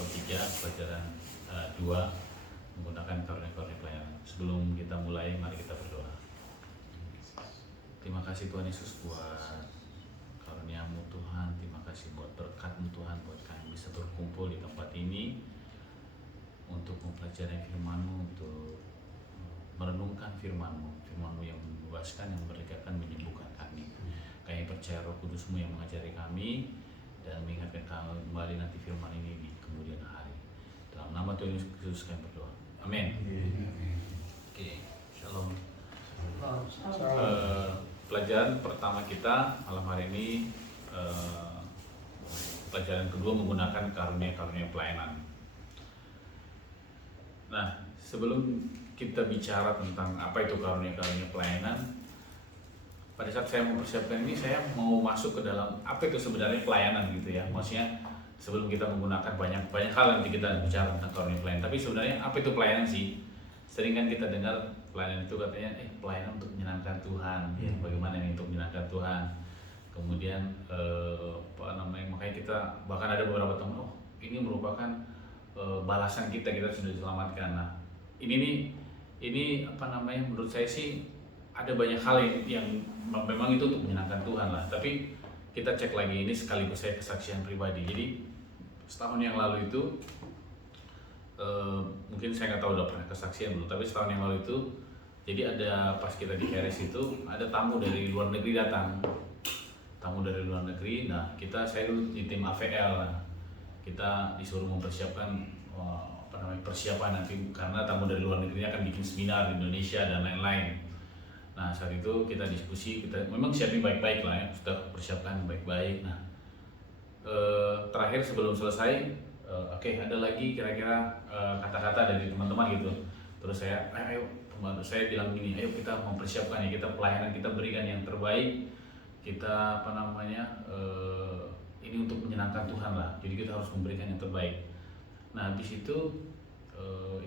level 3 pelajaran 2 menggunakan karunia-karunia pelayanan. Sebelum kita mulai, mari kita berdoa. Terima kasih Tuhan Yesus buat karunia-Mu Tuhan. Terima kasih buat berkat-Mu Tuhan, buat kami bisa berkumpul di tempat ini untuk mempelajari firman-Mu, untuk merenungkan firman-Mu, firman-Mu yang membebaskan, yang memerdekakan, menyembuhkan kami. Kami percaya Roh Kudus-Mu yang mengajari kami dan mengingatkan kembali nanti firman ini di kemudian hari. Dalam nama Tuhan Yesus kami berdoa. Amin. Oke, shalom. Pelajaran pertama kita malam hari ini, pelajaran kedua menggunakan karunia-karunia pelayanan. Nah, sebelum kita bicara tentang apa itu karunia-karunia pelayanan, pada saat saya mempersiapkan ini, saya mau masuk ke dalam apa itu sebenarnya pelayanan gitu ya. Maksudnya sebelum kita menggunakan banyak hal nanti kita bicara tentang karunia pelayanan. Tapi sebenarnya apa itu pelayanan sih? Sering kan kita dengar pelayanan itu katanya pelayanan untuk menyenangkan Tuhan. Ya, bagaimana ini untuk menyenangkan Tuhan? Kemudian makanya kita bahkan ada beberapa teman, ini merupakan balasan kita sudah diselamatkan. Nah, ini menurut saya sih ada banyak hal yang memang itu untuk menyenangkan Tuhan lah. Tapi kita cek lagi, ini sekaligus saya kesaksian pribadi. Jadi setahun yang lalu itu, mungkin saya nggak tahu udah pernah kesaksian belum, tapi setahun yang lalu itu, jadi ada pas kita di Keres itu ada tamu dari luar negeri datang, Nah saya dulu di tim AVL, kita disuruh mempersiapkan persiapan nanti karena tamu dari luar negeri akan bikin seminar di Indonesia dan lain-lain. Nah saat itu kita diskusi, kita memang siapin baik-baik lah ya, sudah persiapkan baik-baik. Nah terakhir sebelum selesai, ada lagi kira-kira kata-kata dari teman-teman gitu. Terus saya bilang gini, ayo kita mempersiapkan ya, kita pelayanan kita berikan yang terbaik, kita ini untuk menyenangkan Tuhan lah. Jadi kita harus memberikan yang terbaik. Nah habis itu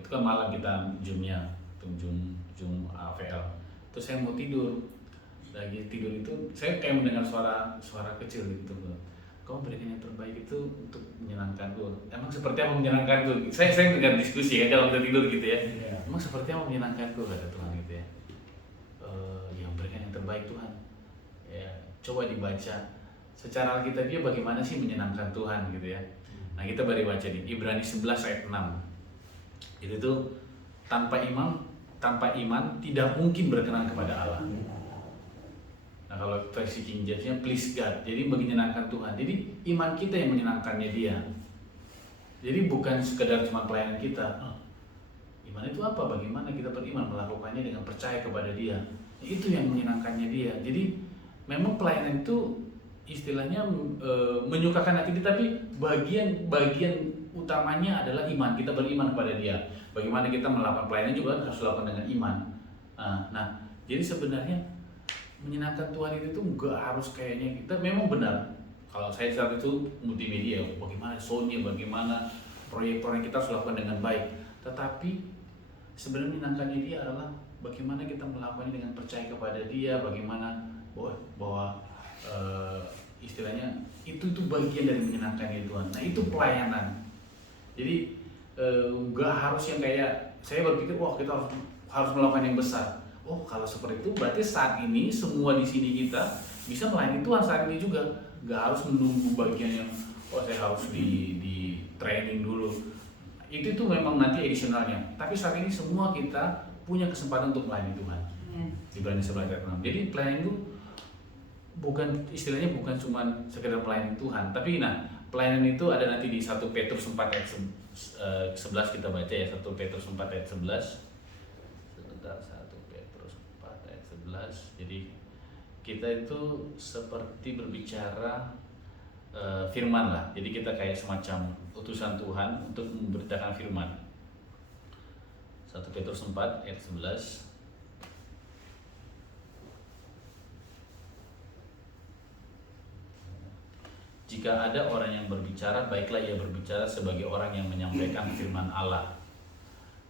kan malam kita Zoom-nya, Zoom AVL. Terus saya mau tidur, lagi tidur itu saya kayak mendengar suara kecil gitu. Kau berikan yang terbaik itu untuk menyenangkan Tuhan. Emang seperti apa menyenangkan Tuhan? Saya dengar diskusi kan kalau kita tidur gitu ya. Emang seperti apa menyenangkan Tuhan, kata Tuhan gitu ya. Yang berikan yang terbaik Tuhan. Ya, coba dibaca secara Alkitabiah bagaimana sih menyenangkan Tuhan gitu ya. Nah kita baru baca di Ibrani 11 ayat 6. Itu tuh tanpa iman tidak mungkin berkenan kepada Allah. Nah kalau versi King James-nya please God, jadi menyenangkan Tuhan. Jadi iman kita yang menyenangkannya Dia. Jadi bukan sekedar cuma pelayanan kita. Iman itu apa? Bagaimana kita beriman, melakukannya dengan percaya kepada Dia. Itu yang menyenangkannya Dia. Jadi memang pelayanan itu istilahnya menyukakan hati kita, tapi bagian utamanya adalah iman. Kita beriman kepada Dia. Bagaimana kita melakukan pelayanan juga harus dilakukan dengan iman. Nah, jadi sebenarnya menyenangkan Tuhan itu nggak harus kayaknya kita memang benar. Kalau saya saat itu multimedia, bagaimana soundnya, bagaimana proyek-proyek kita harus dilakukan dengan baik. Tetapi sebenarnya menyenangkannya Dia adalah bagaimana kita melakukannya dengan percaya kepada Dia, bagaimana bahwa istilahnya itu bagian dari menyenangkannya Tuhan. Nah itu pelayanan. Jadi nggak harus yang kayak saya berpikir kita harus melakukan yang besar. Kalau seperti itu berarti saat ini semua di sini kita bisa melayani Tuhan saat ini juga. Nggak harus menunggu bagian yang saya harus di training dulu. Itu memang nanti additionalnya. Tapi saat ini semua kita punya kesempatan untuk melayani Tuhan. Ibrani 11 ayat 6. Jadi pelayanan itu istilahnya bukan cuma sekedar pelayanan Tuhan, tapi pelayanan itu ada nanti di 1 Petrus 4 ayat 11 kita baca ya, 1 Petrus 4 ayat 11. Sebentar, 1 Petrus 4 ayat 11. Jadi kita itu seperti berbicara firman lah. Jadi kita kayak semacam utusan Tuhan untuk memberitakan firman. 1 Petrus 4 ayat 11. Jika ada orang yang berbicara, baiklah ia berbicara sebagai orang yang menyampaikan firman Allah.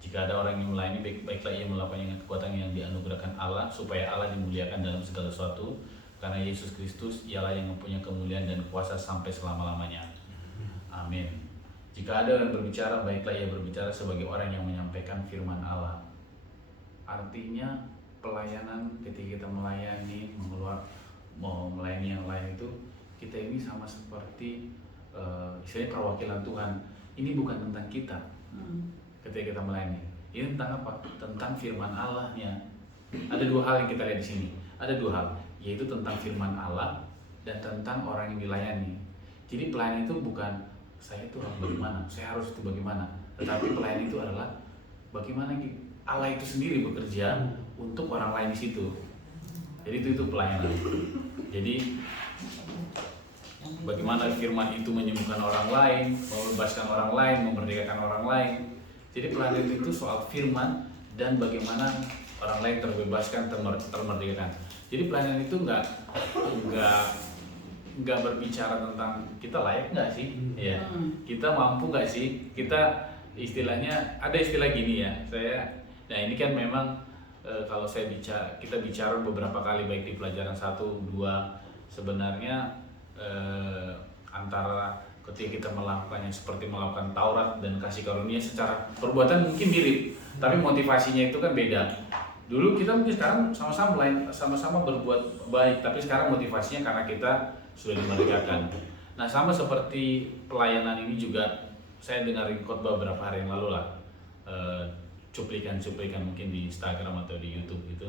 Jika ada orang yang melayani, baiklah ia melakukannya dengan kekuatan yang dianugerahkan Allah, supaya Allah dimuliakan dalam segala sesuatu, karena Yesus Kristus ialah yang mempunyai kemuliaan dan kuasa sampai selama-lamanya. Amin. Jika ada yang berbicara, baiklah ia berbicara sebagai orang yang menyampaikan firman Allah. Artinya pelayanan, ketika kita melayani, mau melayani yang lain itu, kita ini sama seperti istilahnya perwakilan Tuhan. Ini bukan tentang kita ketika kita melayani. Ini tentang apa? Tentang firman Allahnya. Ada dua hal yang kita lihat di sini. Ada dua hal, yaitu tentang firman Allah dan tentang orang yang dilayani. Jadi pelayanan itu bukan saya itu harus bagaimana, saya harus itu bagaimana, tetapi pelayanan itu adalah bagaimana Allah itu sendiri bekerja untuk orang lain di situ. Jadi itu pelayanan. Jadi bagaimana firman itu menyembuhkan orang lain, membebaskan orang lain, memerdekakan orang lain. Jadi pelayanan itu soal firman dan bagaimana orang lain terbebaskan, termerdekakan. Jadi pelayanan itu nggak berbicara tentang kita layak nggak sih, ya kita mampu nggak sih, kita istilahnya ada istilah gini ya, nah ini kan memang kalau kita bicara beberapa kali baik di pelajaran 1, 2 sebenarnya antara ketika kita melakukannya seperti melakukan Taurat dan kasih karunia secara perbuatan mungkin mirip, tapi motivasinya itu kan beda. Dulu kita mungkin sekarang sama-sama berbuat baik, tapi sekarang motivasinya karena kita sudah dimerdekakan. Nah sama seperti pelayanan ini juga, saya dengarin khotbah beberapa hari yang lalu lah, cuplikan mungkin di Instagram atau di YouTube gitu.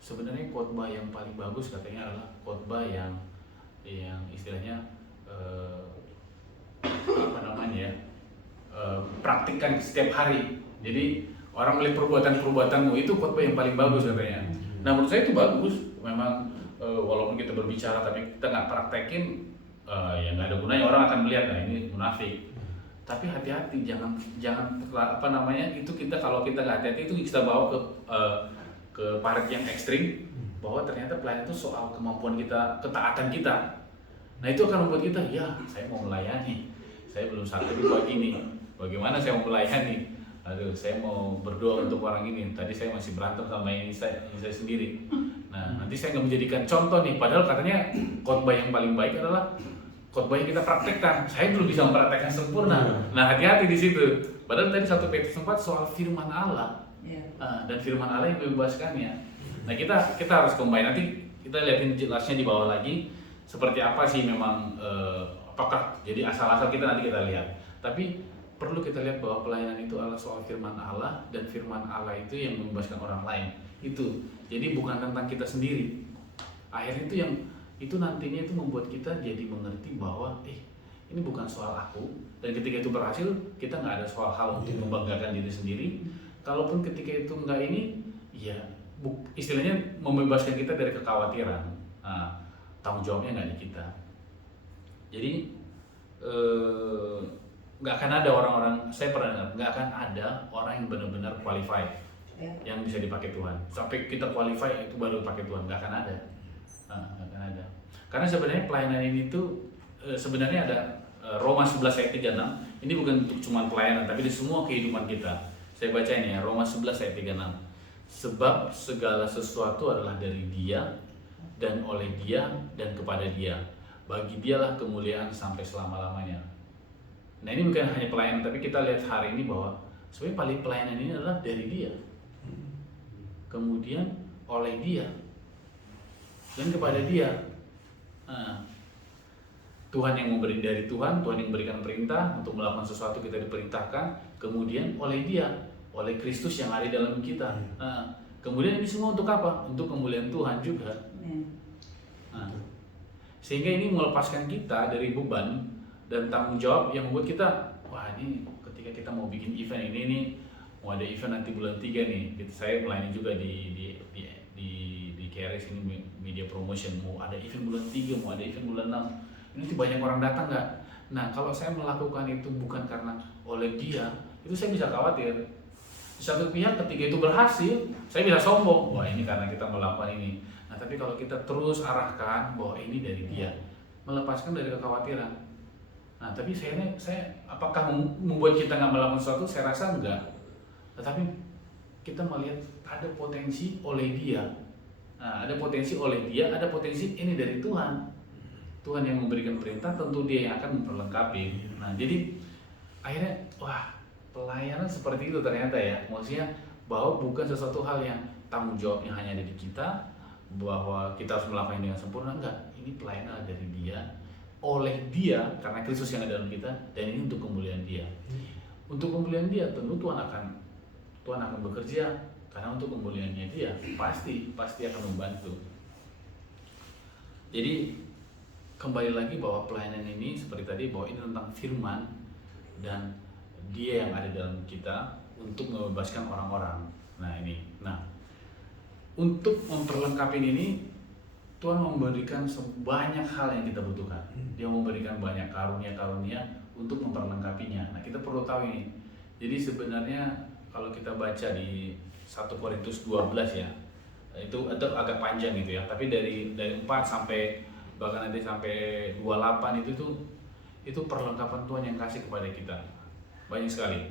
Sebenarnya khotbah yang paling bagus katanya adalah khotbah yang istilahnya praktikkan setiap hari. Jadi orang melihat perbuatanmu itu khotbah yang paling bagus katanya. Nah menurut saya itu bagus, memang walaupun kita berbicara tapi kita nggak praktekin, ya nggak ada gunanya, orang akan melihat nah ini munafik. Tapi hati-hati, jangan itu kita kalau kita nggak hati-hati itu kita bawa ke part yang ekstrim, bahwa ternyata pelayanan itu soal kemampuan kita, ketaatan kita. Nah itu akan membuat kita, ya saya mau melayani, saya belum sakit buat ini, bagaimana saya mau melayani? Aduh, saya mau berdoa untuk orang ini. Tadi saya masih berantem sama ini saya sendiri. Nah, nanti saya nggak menjadikan contoh nih. Padahal katanya khotbah yang paling baik adalah khotbah yang kita praktekkan. Saya belum bisa mempraktekkan sempurna. Nah, hati-hati di situ. Padahal tadi 1 Petrus 4 soal firman Allah, dan firman Allah yang membebaskannya. Nah, kita harus combine. Nanti kita lihatin jelasnya di bawah lagi. Seperti apa sih memang apakah jadi asal-asal nanti kita lihat. Tapi perlu kita lihat bahwa pelayanan itu adalah soal firman Allah, dan firman Allah itu yang membebaskan orang lain. Itu. Jadi bukan tentang kita sendiri. Akhirnya itu nantinya itu membuat kita jadi mengerti bahwa ini bukan soal aku, dan ketika itu berhasil kita nggak ada soal hal untuk membanggakan diri sendiri. Kalaupun ketika itu nggak ini, ya istilahnya membebaskan kita dari kekhawatiran. Nah, tanggung jawabnya nggak di kita. Jadi nggak akan ada orang-orang, saya pernah dengar, nggak akan ada orang yang benar-benar qualified yang bisa dipakai Tuhan. Sampai kita qualify itu baru pakai Tuhan, nggak akan ada. Nggak akan ada. Karena sebenarnya pelayanan ini tuh sebenarnya ada Roma 11 ayat 36. Ini bukan untuk cuma pelayanan, tapi di semua kehidupan kita. Saya baca ini ya, Roma 11 ayat 36. Sebab segala sesuatu adalah dari Dia dan oleh Dia dan kepada Dia. Bagi Dialah kemuliaan sampai selama-lamanya. Nah ini bukan hanya pelayanan, tapi kita lihat hari ini bahwa sebenarnya paling pelayanan ini adalah dari Dia, kemudian oleh Dia, dan kepada Dia. Tuhan yang memberi dari Tuhan yang memberikan perintah untuk melakukan sesuatu, kita diperintahkan, kemudian oleh Dia, oleh Kristus yang ada dalam kita. Kemudian ini semua untuk apa? Untuk kemuliaan Tuhan juga. Sehingga ini melepaskan kita dari beban dan tanggung jawab yang membuat kita, wah ini ketika kita mau bikin event ini mau ada event nanti bulan 3 nih, saya melayani juga di KRS ini media promotion, mau ada event bulan 3, mau ada event bulan 6, ini banyak orang datang nggak? Nah kalau saya melakukan itu bukan karena oleh Dia, itu saya bisa khawatir. Di satu pihak ketika itu berhasil, saya bisa sombong, wah ini karena kita melakukan ini. Nah tapi kalau kita terus arahkan bahwa ini dari Dia, melepaskan dari kekhawatiran. Nah, tapi saya apakah membuat kita nggak melakukan sesuatu? Saya rasa enggak. Tetapi kita melihat ada potensi oleh Dia. Nah, ada potensi oleh Dia, ada potensi ini dari Tuhan. Tuhan yang memberikan perintah, tentu Dia yang akan memperlengkapi. Nah, jadi akhirnya wah, pelayanan seperti itu ternyata ya, maksudnya bahwa bukan sesuatu hal yang tanggung jawabnya hanya ada di kita, bahwa kita harus melakukannya dengan sempurna. Enggak, ini pelayanan dari dia, oleh dia, karena Kristus yang ada dalam kita, dan ini untuk kemuliaan dia. Untuk kemuliaan dia tentu Tuhan akan bekerja, karena untuk kemuliaannya dia pasti akan membantu. Jadi kembali lagi bahwa pelayanan ini seperti tadi, bahwa ini tentang firman dan dia yang ada dalam kita untuk membebaskan orang-orang. Nah, untuk memperlengkapi ini Tuhan memberikan banyak hal yang kita butuhkan. Dia memberikan banyak karunia-karunia untuk memperlengkapinya. Nah, kita perlu tahu ini. Jadi sebenarnya kalau kita baca di 1 Korintus 12 ya, itu agak panjang gitu ya. Tapi dari 4 sampai bahkan nanti sampai 28 itu perlengkapan Tuhan yang kasih kepada kita. Banyak sekali.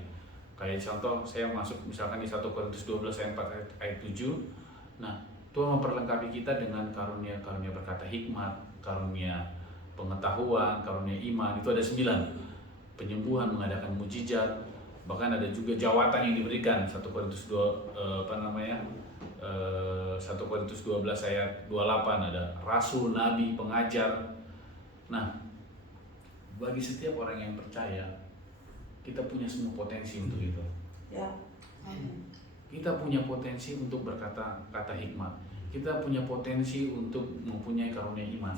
Kayak contoh saya masuk misalkan di 1 Korintus 12 ayat 4 ayat 7. Nah, Tuhan memperlengkapi kita dengan karunia berkata hikmat, karunia pengetahuan, karunia iman. Itu ada 9. Penyembuhan, mengadakan mujizat, bahkan ada juga jawatan yang diberikan. 1 Korintus 12 ayat 28 ada rasul, nabi, pengajar. Nah, bagi setiap orang yang percaya, kita punya semua potensi untuk itu. Ya. Kita punya potensi untuk berkata kata hikmat. Kita punya potensi untuk mempunyai karunia iman.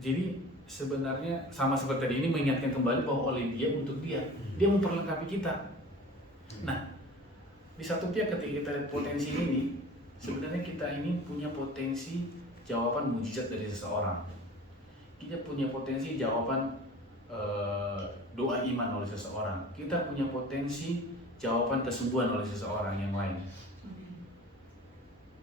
Jadi sebenarnya sama seperti tadi, ini mengingatkan kembali bahwa oleh dia, untuk dia memperlengkapi kita. Nah, di satu pihak ketika kita lihat potensi ini, sebenarnya kita ini punya potensi jawaban mujizat dari seseorang. Kita punya potensi jawaban doa iman oleh seseorang. Kita punya potensi jawaban kesembuhan oleh seseorang yang lain.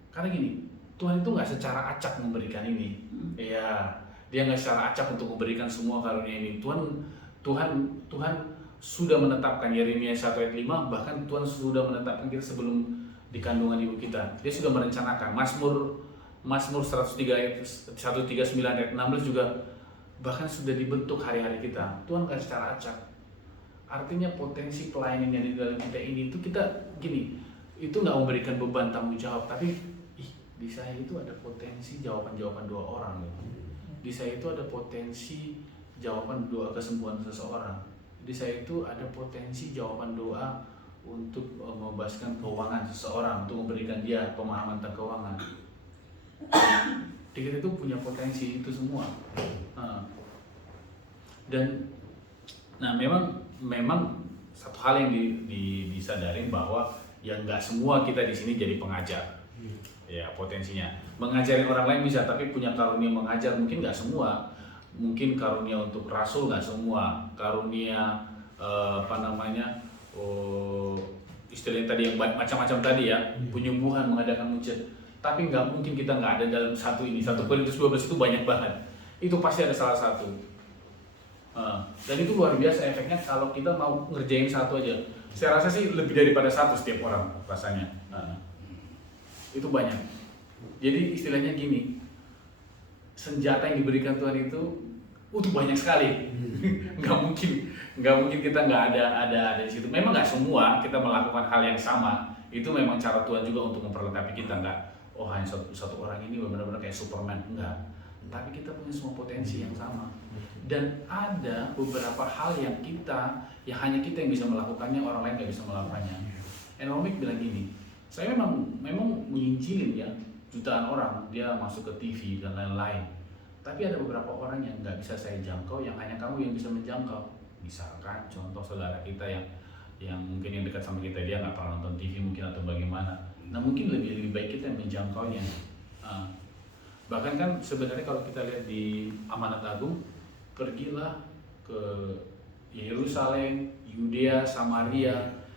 Karena gini, Tuhan itu nggak secara acak memberikan ini. Ya, dia nggak secara acak untuk memberikan semua karunia ini. Tuhan sudah menetapkan. Yeremia 1 ayat 5, bahkan Tuhan sudah menetapkan kita sebelum di kandungan ibu kita. Dia sudah merencanakan. Mazmur 103 ayat 139 ayat 16 juga bahkan sudah dibentuk hari-hari kita. Tuhan nggak secara acak. Artinya potensi pelayanan yang di dalam kita ini itu kita gini, itu nggak memberikan beban tanggung jawab, tapi di saya itu ada potensi jawaban doa orang. Di saya itu ada potensi jawaban doa kesembuhan seseorang. Di saya itu ada potensi jawaban doa untuk membebaskan keuangan seseorang, untuk memberikan dia pemahaman tentang keuangan. Kita itu punya potensi itu semua. Nah, memang satu hal yang disadarin bahwa ya nggak semua kita di sini jadi pengajar. Ya, potensinya mengajarin orang lain bisa, tapi punya karunia mengajar mungkin nggak semua. Mungkin karunia untuk rasul nggak semua. Karunia istilahnya tadi yang macam-macam tadi ya, penyembuhan, mengadakan mujizat. Tapi nggak mungkin kita nggak ada dalam satu ini. 1 Korintus 12 itu banyak banget. Itu pasti ada salah satu. Dan itu luar biasa efeknya kalau kita mau ngerjain satu aja. Saya rasa sih lebih daripada satu setiap orang rasanya. Itu banyak. Jadi istilahnya gini, senjata yang diberikan Tuhan itu banyak sekali. Nggak mungkin kita nggak ada di situ. Memang nggak semua kita melakukan hal yang sama. Itu memang cara Tuhan juga untuk memperlengkapi kita. Nggak, hanya satu orang ini benar-benar kayak Superman. Enggak. Tapi kita punya semua potensi yang sama. Dan ada beberapa hal yang hanya kita yang bisa melakukannya, orang lain nggak bisa melakukannya. Enomik bilang gini, saya memang menginjilin ya jutaan orang, dia masuk ke TV dan lain-lain. Tapi ada beberapa orang yang nggak bisa saya jangkau, yang hanya kamu yang bisa menjangkau. Misalkan contoh saudara kita yang mungkin yang dekat sama kita, dia nggak pernah nonton TV mungkin atau bagaimana. Nah, mungkin lebih baik kita yang menjangkaunya. Bahkan kan sebenarnya kalau kita lihat di Amanat Agung, pergilah ke Yerusalem, Yudea, Samaria.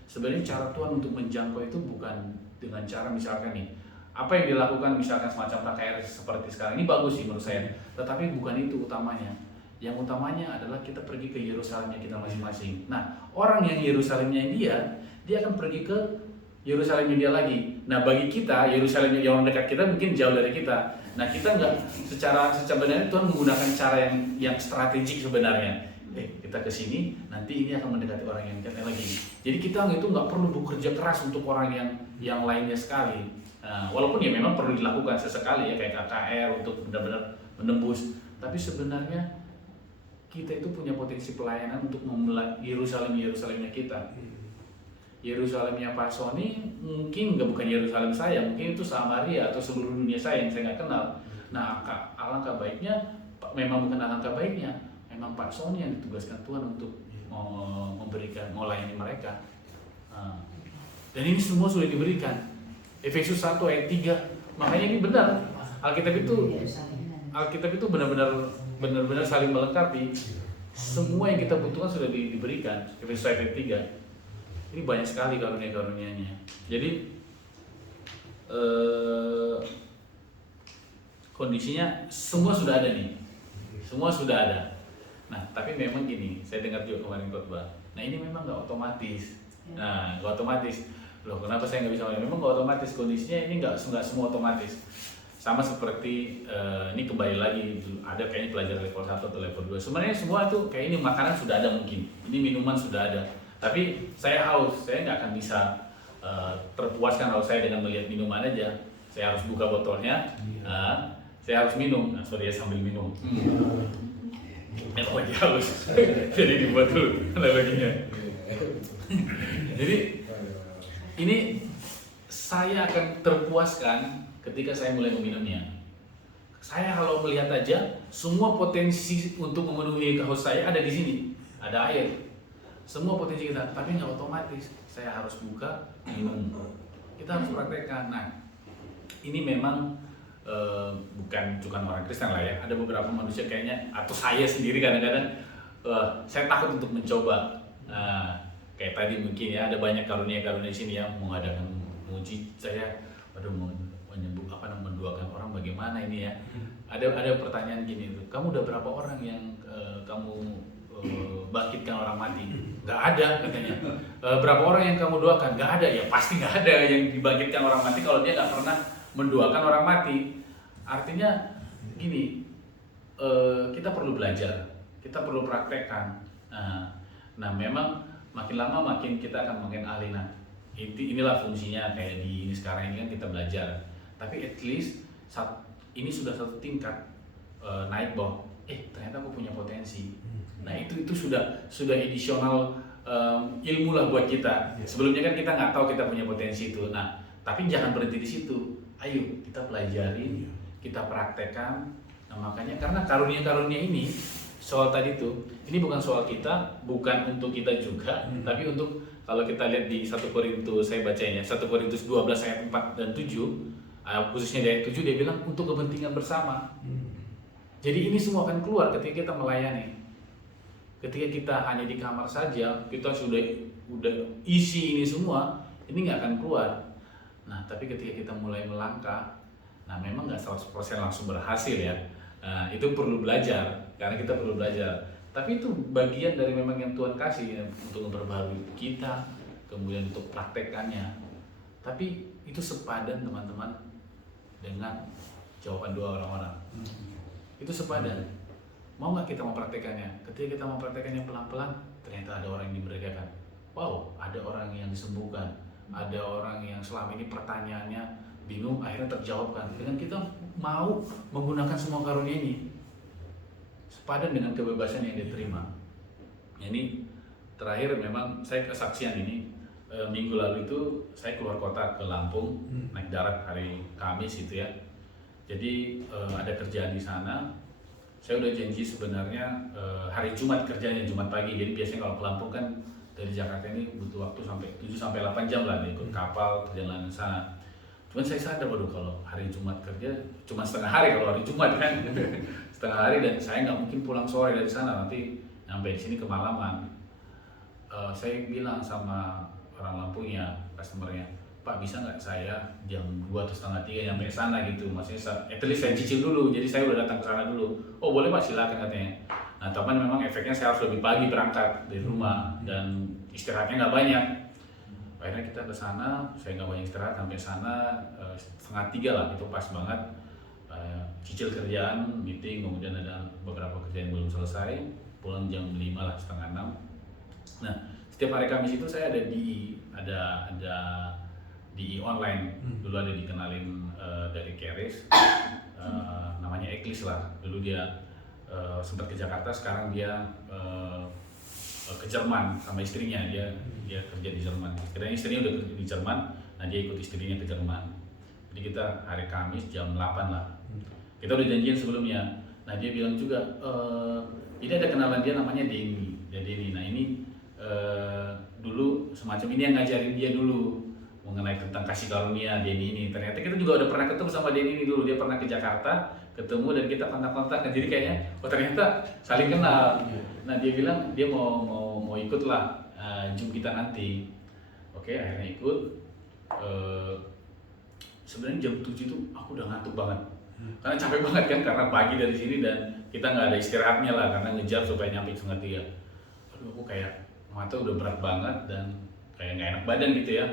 Sebenarnya cara Tuhan untuk menjangkau itu bukan dengan cara misalkan nih, apa yang dilakukan misalkan semacam KKR seperti sekarang, ini bagus sih menurut saya, tetapi bukan itu utamanya. Yang utamanya adalah kita pergi ke Yerusalemnya kita masing-masing. Nah, orang yang Yerusalemnya dia akan pergi ke Yerusalemnya dia lagi. Nah, bagi kita, Yerusalemnya yang dekat kita mungkin jauh dari kita. Nah, kita nggak sebenarnya Tuhan menggunakan cara yang strategik sebenarnya. kita ke sini, nanti ini akan mendekati orang yang kita lagi. Jadi kita itu nggak perlu bekerja keras untuk orang yang lainnya sekali. Walaupun ya memang perlu dilakukan sesekali ya kayak KKR untuk benar-benar menembus. Tapi sebenarnya kita itu punya potensi pelayanan untuk memulai Yerusalemnya kita. Yerusalemnya Pak Sony mungkin bukan Yerusalem saya, mungkin itu Samaria atau seluruh dunia saya yang saya nggak kenal. Nah, alangkah baiknya, memang bukan alangkah baiknya, memang Pak Sony yang ditugaskan Tuhan untuk melayani mereka. Dan ini semua sudah diberikan. Efesus 1 ayat 3. Makanya ini benar. Alkitab itu benar-benar saling melengkapi. Semua yang kita butuhkan sudah diberikan. Efesus ayat 3. Ini banyak sekali karunia-karunianya. Jadi kondisinya semua sudah ada nih. Semua sudah ada. Nah, tapi memang gini, saya dengar juga kemarin khotbah. Nah, ini memang nggak otomatis. Nah, nggak otomatis. Loh, kenapa saya nggak bisa? Memang nggak otomatis. Kondisinya ini nggak semua otomatis. Sama seperti ini kembali lagi ada kayaknya pelajar level 1 atau level 2. Sebenarnya semua tuh kayak ini makanan sudah ada mungkin. Ini minuman sudah ada. Tapi saya haus, saya nggak akan bisa terpuaskan haus saya dengan melihat minuman aja. Saya harus buka botolnya, saya harus minum. Nah, sorry ya sambil minum. Enak lagi haus, jadi dibuat dulu analoginya. Jadi ini saya akan terpuaskan ketika saya mulai meminumnya. Saya kalau melihat aja, semua potensi untuk memenuhi haus saya ada di sini. Ada air. Semua potensi kita, tapi nggak otomatis. Saya harus buka, minum. Kita harus praktekkan. Nah, ini memang bukan orang Kristen lah ya. Ada beberapa manusia kayaknya, atau saya sendiri kadang-kadang saya takut untuk mencoba. Kayak tadi mungkin ya, ada banyak karunia-karunia di sini yang mengadakan muji. Saya, menduakan orang bagaimana ini ya? Ada pertanyaan gini tuh. Kamu udah berapa orang yang kamu bangkitkan orang mati? Nggak ada katanya. Berapa orang yang kamu doakan? Nggak ada. Ya pasti nggak ada yang dibangkitkan orang mati kalau dia nggak pernah mendoakan orang mati. Artinya gini, kita perlu belajar, kita perlu praktekkan. Nah memang makin lama makin kita akan makin ahli. Nah inilah fungsinya kayak di ini sekarang ini kan kita belajar. Tapi at least ini sudah satu tingkat naik bahwa ternyata aku punya potensi. Nah itu sudah additional ilmu lah buat kita. Sebelumnya kan kita nggak tahu kita punya potensi itu. Nah tapi jangan berhenti di situ. Ayo kita pelajari, kita praktekkan. Nah makanya karena karunia-karunia ini soal tadi tuh, ini bukan soal kita, bukan untuk kita juga, tapi untuk kalau kita lihat di 1 Korintus, saya bacanya 1 Korintus 12 ayat 4 dan 7, khususnya di ayat 7 dia bilang untuk kepentingan bersama. Jadi ini semua akan keluar ketika kita melayani. Ketika kita hanya di kamar saja, kita sudah isi ini semua, ini nggak akan keluar. Nah, tapi ketika kita mulai melangkah, nah memang nggak 100% langsung berhasil ya. Nah, itu perlu belajar, karena kita perlu belajar. Tapi itu bagian dari memang yang Tuhan kasih ya, untuk memperbarui kita, kemudian untuk praktekannya. Tapi itu sepadan teman-teman dengan jawaban doa orang-orang. Itu sepadan. Mau nggak kita mempraktekannya? Ketika kita mempraktekannya pelan-pelan, ternyata ada orang yang diberdayakan. Wow, ada orang yang disembuhkan. Ada orang yang selama ini pertanyaannya bingung, akhirnya terjawabkan. Dengan kita mau menggunakan semua karunia ini, sepadan dengan kebebasan yang diterima. Ini terakhir memang saya kesaksian ini. Minggu lalu itu saya keluar kota ke Lampung, naik darat hari Kamis itu ya. Jadi ada kerjaan di sana. Saya udah janji sebenarnya hari Jumat kerjanya, Jumat pagi. Jadi biasanya kalau ke Lampung kan dari Jakarta ini butuh waktu sampai 7-8 jam lah ikut kapal perjalanan sana. Cuman saya sadar kalau hari Jumat kerja cuma setengah hari kalau hari Jumat kan. Setengah hari dan saya nggak mungkin pulang sore dari sana, nanti sampai di sini kemalaman. Saya bilang sama orang Lampungnya, customernya, Pak bisa nggak saya jam 2 atau setengah 3 nyampe sana gitu, maksudnya at least saya cicil dulu, jadi saya udah datang ke sana dulu. Oh boleh Pak, silakan katanya. Nah tapi memang efeknya saya harus lebih pagi berangkat dari rumah dan istirahatnya nggak banyak. Akhirnya kita ke sana, saya nggak banyak istirahat sampai sana setengah 3 lah, itu pas banget. Cicil kerjaan, meeting, kemudian ada beberapa kerjaan yang belum selesai, pulang jam 5 lah, setengah 6. Nah, setiap hari Kamis itu saya ada ada DI online. Dulu ada dikenalin dari Keris, namanya Eklis lah. Dulu dia sempat ke Jakarta, sekarang dia ke Jerman sama istrinya. Dia kerja di Jerman. Karena istrinya udah kerja di Jerman, nah dia ikut istrinya ke Jerman. Jadi kita hari Kamis jam 8 lah. Kita udah janjian sebelumnya. Nah dia bilang juga, ini ada kenalan dia namanya Denny. Nah ini dulu semacam ini yang ngajarin dia dulu mengenai tentang kasih karunia Denny ini. Ternyata kita juga udah pernah ketemu sama Denny ini dulu. Dia pernah ke Jakarta, ketemu dan kita kontak-kontak. Jadi kayaknya, ternyata saling kenal. Nah dia bilang dia mau ikut lah Zoom kita nanti. Oke, akhirnya ikut. Sebenarnya jam 7 itu aku udah ngantuk banget. Karena capek banget kan, karena pagi dari sini dan kita nggak ada istirahatnya lah, karena ngejar supaya nyampe 2:30. Aduh, aku kayak mata udah berat banget dan kayak nggak enak badan gitu ya.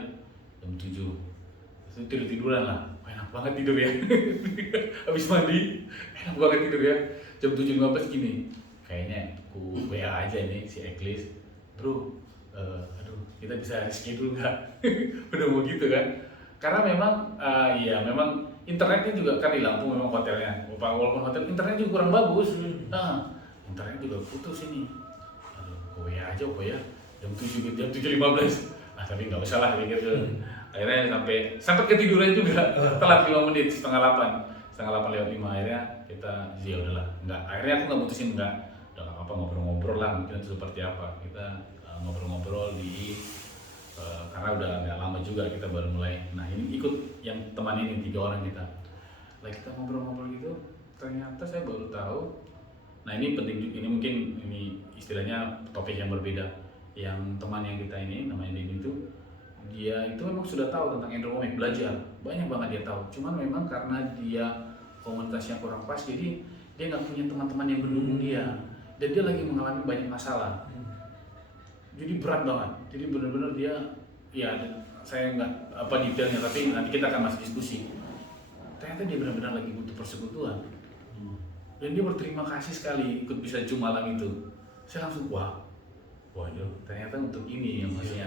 Jam 7 terus tiduran lah. Enak banget tidur ya. Habis mandi enak banget tidur ya. Jam 7:15 gini, kayaknya aku WA aja nih si Eklis, bro, aduh kita bisa reschedule nggak? Udah mau gitu kan. Karena memang memang internetnya juga kan di Lampung, memang hotelnya walaupun hotel internetnya juga kurang bagus. Nah internet juga putus ini. Aduh, WA aja kok ya jam 7:15. Nah tapi nggak usah lah gitu. Akhirnya sampai ketiduran juga, telat 5 menit, setengah 8 lewat 5. Akhirnya kita ya udahlah, akhirnya aku nggak mutusin, udah nggak apa-apa, ngobrol-ngobrol lah, mungkin itu seperti apa. Kita ngobrol-ngobrol karena udah nggak lama juga kita baru mulai. Nah ini ikut yang teman ini 3 orang kita. Lah kita ngobrol-ngobrol gitu, ternyata saya baru tahu. Nah ini penting, ini mungkin ini istilahnya topik yang berbeda. Yang teman yang kita ini namanya Denny itu, dia itu memang sudah tahu tentang Andromaque, belajar banyak banget dia tahu. Cuman memang karena dia komunitasnya kurang pas, jadi dia nggak punya teman-teman yang mendukung dia, dan dia lagi mengalami banyak masalah. Jadi berat banget. Jadi benar-benar dia, ya saya nggak detailnya, tapi nanti kita akan masih diskusi. Ternyata dia benar-benar lagi butuh persekutuan. Dan dia berterima kasih sekali ikut bisa Zoom malam itu. Saya langsung wah ternyata untuk ini ya maksudnya.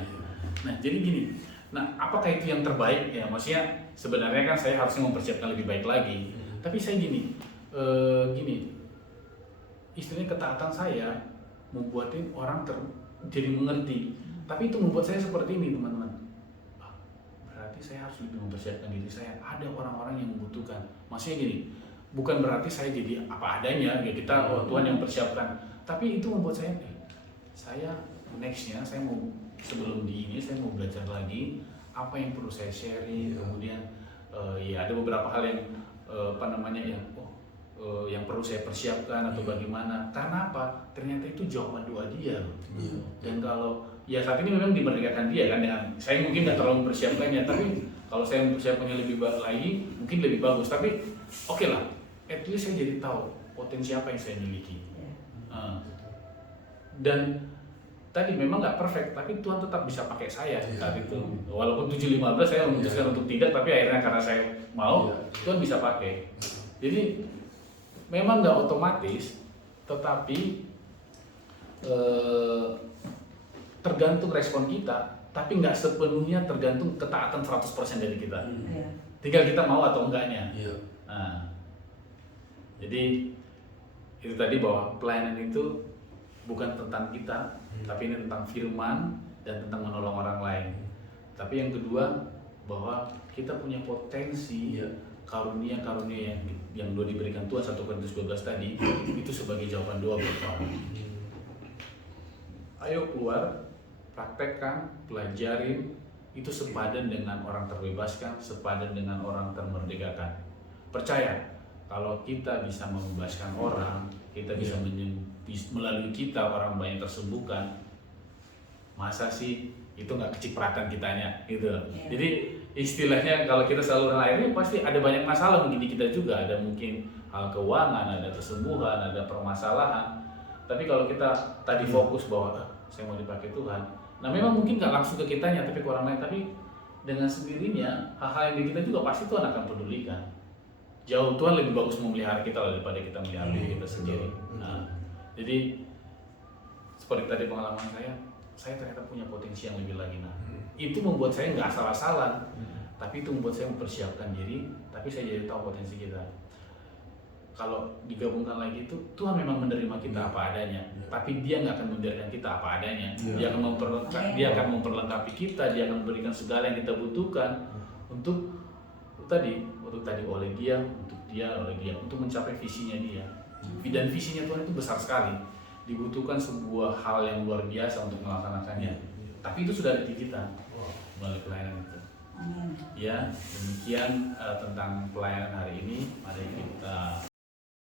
Nah jadi gini, apakah itu yang terbaik ya maksudnya? Sebenarnya kan saya harusnya mempersiapkan lebih baik lagi. Tapi saya gini, istilahnya ketaatan saya membuatin orang jadi mengerti. Tapi itu membuat saya seperti ini teman-teman. Berarti saya harus lebih mempersiapkan diri saya. Ada orang-orang yang membutuhkan. Maksudnya gini, bukan berarti saya jadi apa adanya, ya kita Tuhan yang persiapkan. Tapi itu membuat saya nextnya saya mau, sebelum saya mau belajar lagi apa yang perlu saya sharing. Kemudian ya ada beberapa hal yang yang perlu saya persiapkan atau bagaimana. Karena apa? Ternyata itu jawaban doa dia. Dan kalau ya saat ini memang dimerdekakan dia kan, dengan saya mungkin nggak terlalu mempersiapkannya, tapi kalau saya mempersiapkannya lebih baik lagi mungkin lebih bagus. Tapi oke lah, at least saya jadi tahu potensi apa yang saya miliki. Dan tadi memang nggak perfect, tapi Tuhan tetap bisa pakai saya saat itu. Walaupun 7:15 saya memutuskan untuk tidak, tapi akhirnya karena saya mau, Tuhan bisa pakai. Jadi memang nggak otomatis, tetapi tergantung respon kita, tapi nggak sepenuhnya tergantung ketaatan 100% dari kita. Tinggal kita mau atau enggaknya. Nah, jadi itu tadi bahwa pelayanan itu bukan tentang kita, tapi ini tentang firman dan tentang menolong orang lain. Tapi yang kedua, bahwa kita punya potensi karunia-karunia yang doa diberikan Tuhan 1 Korintus 12 tadi, itu sebagai jawaban doa buat orang. Ayo keluar, praktekkan, pelajarin, itu sepadan dengan orang terbebaskan, sepadan dengan orang termerdekakan. Percaya, kalau kita bisa membebaskan orang, kita bisa melalui kita orang banyak tersembuhkan. Masa sih itu nggak kecipratan kitanya gitu. Jadi istilahnya kalau kita saluran airnya pasti ada banyak masalah mungkin di kita juga, ada mungkin hal keuangan, ada kesembuhan, ada permasalahan. Tapi kalau kita tadi fokus bahwa saya mau dipakai Tuhan, nah memang mungkin nggak langsung ke kitanya tapi ke orang lain, tapi dengan sendirinya hal-hal yang di kita juga pasti Tuhan akan pedulikan. Jauh Tuhan lebih bagus memelihara kita daripada kita melihara diri kita sendiri. Nah, jadi seperti tadi pengalaman saya ternyata punya potensi yang lebih lagi. Nah, itu membuat saya nggak asal-asalan, tapi itu membuat saya mempersiapkan diri, tapi saya jadi tahu potensi kita. Kalau digabungkan lagi itu, Tuhan memang menerima kita apa adanya, tapi Dia nggak akan membiarkan kita apa adanya. Dia akan memperlengkapi kita, Dia akan memberikan segala yang kita butuhkan untuk tadi oleh Dia, untuk mencapai visinya Dia. Dan visinya Tuhan itu besar sekali. Dibutuhkan sebuah hal yang luar biasa untuk melaksanakannya. Tapi itu sudah ada di kita melalui pelayanan itu. Ya, demikian tentang pelayanan hari ini. Mari kita